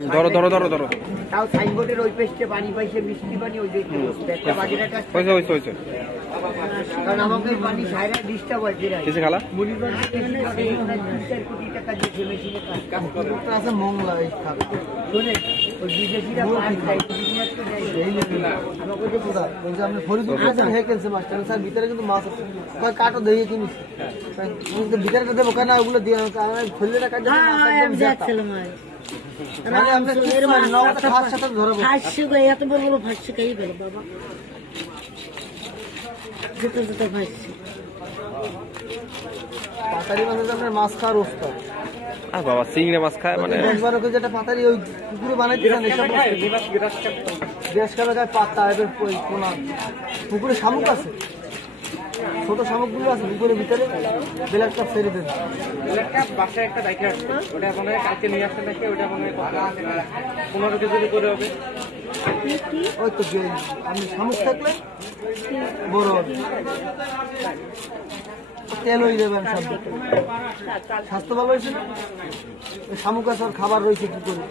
ধরো ধরো ধরো ধরো তাও সাইনবোর্ডের ওই পেস্টে পানি পাইছে বৃষ্টি পানি ওই দেখতে একটা বাগেরহাট হয়েছে কারণ আমাকে পানি সাইরা ডিস্টার্ব হয় বিরাট কিছু খালা মুনিগঞ্জ থেকে 3-4 কোটি টাকা দিয়ে মেশিনে কাজ করতে আছে মংলা এই খাবে শুনে ওই বিদেশিরা পানি খায় বিনিয়োগ তো দেয় এই না আমাকে যে পুরা বলছে আপনি ফরিদপুর আছেন হে কেনছে মাস্টার স্যার ভিতরে কিন্তু মাছ আছে কয় কাটো দেই জিনিস কিন্তু ভিতরে তো দেবো কেন ওগুলো দিয়ে আমরা খুললে না কাজ মাছ একদম যাচ্ছিল মাছ মানে আমরা এর মানে নটা খাস সাথে ধরবো ফাঁসছে গো এত বড় বড় ফাঁসছে কই গেল বাবা যেতে যেতে ফাঁসছে পাতারি মানে আমরা মাছ খাওয়ার ওস্তাদ আর বাবা চিংড়ি মাছ খায় মানে 10-12 কেজি যেটা পাতারি ওই পুকুরে বানাইতেছেন এসব গ্যাস খাবে গায় পাতা এর কোনা পুকুরে শামুক আছে ছোট শামুকগুলো আছে পুকুরের ভিতরে ব্ল্যাক কাপ ছেড়ে দেন ব্ল্যাক কাপ বাসায় একটা দেখে আসছে ওটা মনে হয় কালকে নিয়ে আসতে নাকি ওটা মনে হয় 15 কেজি করে হবে ওই তো আমি শামুক থাকলে বড় হবে তেল হয়ে যাবে সব স্বাস্থ্য ভালো হয়েছে না শামুক আছে আর খাবার রয়েছে কি করে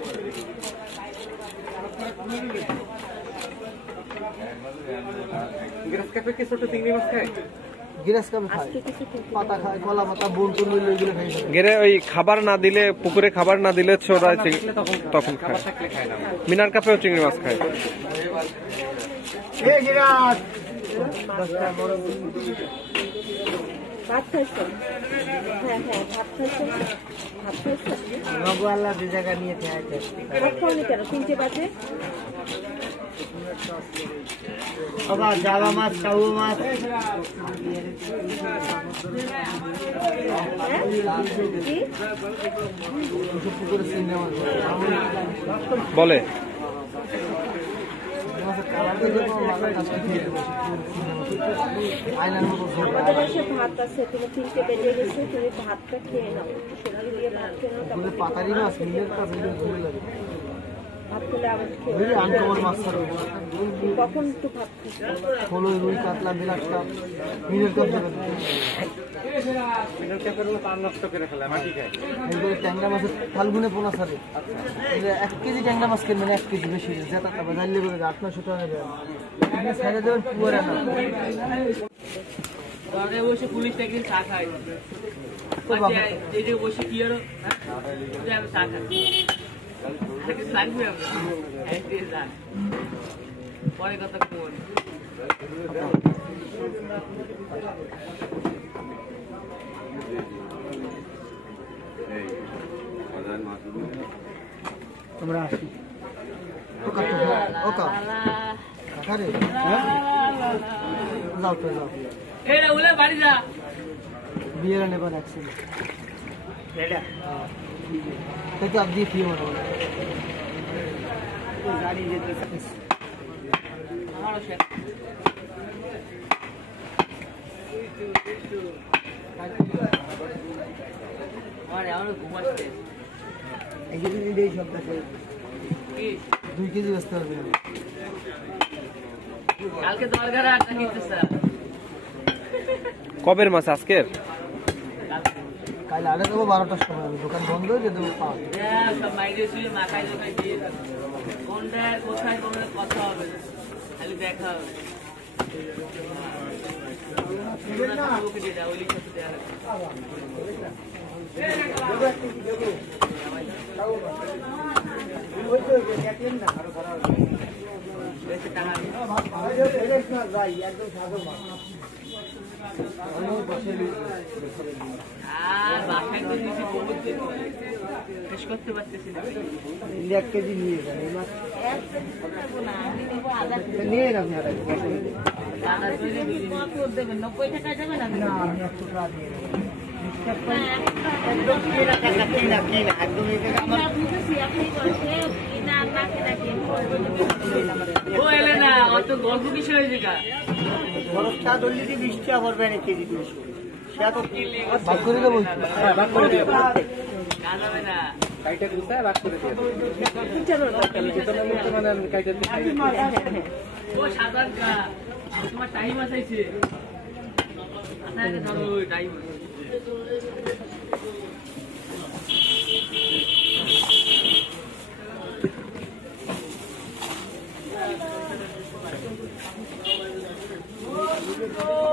গ্রাস কাপে কি ছোট চিংড়ি মাছ খায় গ্রাস কাপে খায় পাতা খায় কলা পাতা বলতো মিলে এগুলো খায় গেরে ওই খাবার না দিলে পুকুরে খাবার না দিলে ছোড়া তখন খায় মিনার কাপেও চিংড়ি মাছ খায় এ গিরাস ভাত খাইছো হ্যাঁ ভাত খাইছো নগওয়ালা যে জায়গা নিয়ে থাকে কখন কেন 3 বাজে আবার জাবা মাছ কাউ মাছ বলে ভাত আছে তুমি 3 বেজে গেছে তুমি ভাতটা খেয়ে নাও সবজি দিয়ে ভাত খেয়ে নাও পাতারি মাছ মিলের কাছে ভালো লাগে ভাত খেলে আবার খেয়ে আনকমন মাছ ছাড়ো কখন একটু ভাত হলো রুই কাতলা বিলাস কাপ মিলের কাপ দেবে মিনার কাপের পান নষ্ট করে ফেলে মাটি খায় এই ট্যাংরা মাছের ফাল্গুনে পোনা ছাড়ে 1 কেজি ট্যাংরা মাছ কিনবেন 1 কেজি বেশি যেটা টাকা জানলে বলে 800 টাকা নেবে আপনি ছেড়ে দেবেন পুরো না আগে বসে পুলিশটা কি চা খায় এই যে বসে কি হলো আমি চা খাই লাগবে আমরা পরে কথা কোন তোমরা আসি ওকা আরে যাও তো যাও এই রে ওলে বাড়ি যা বিয়ের নেবার আছে এটা তাই তো আপনি কি মনে হয় গাড়ি যেতে আমারও শেষ আমার ঘুমাচ্ছে এই যে এই সবটাকে কি 2 কেজি বস্তা হবে কালকে দরগারে আটটা কিনতে স্যার কবের মাছ আজকের কাল আগে দেবো 12টার সময় দোকান বন্ধ হয়ে দেবো সব মাইরে শুয়ে মাথায় দোকায় দিয়ে কোনটা কোথায় কোন কথা হবে খালি দেখা হবে আর বাসায় তো নিচে পৌঁছতে শেষ করতে পারতেছি না 1 কেজি নিয়ে যান নিয়ে যান দেবেন 90 টাকা যাবে না না আমি 100 টাকা দিয়ে একদম কিনা টাকা কিনা একদম আমার আপনি বসে কিনা না কিনা ও এলে না অত গল্প কিসে হয়েছে কা খরচটা ধরলে কি 20 টাকা পড়বে না কেজি 200 সেটা তো ভাগ করে দেবো হ্যাঁ ভাগ করে দেবো জানাবে না কাইটা গুছায় ভাগ করে দিয়ে ও সাধারণ কা তোমার টাইম আছে আপনাকে ধরো টাইম তো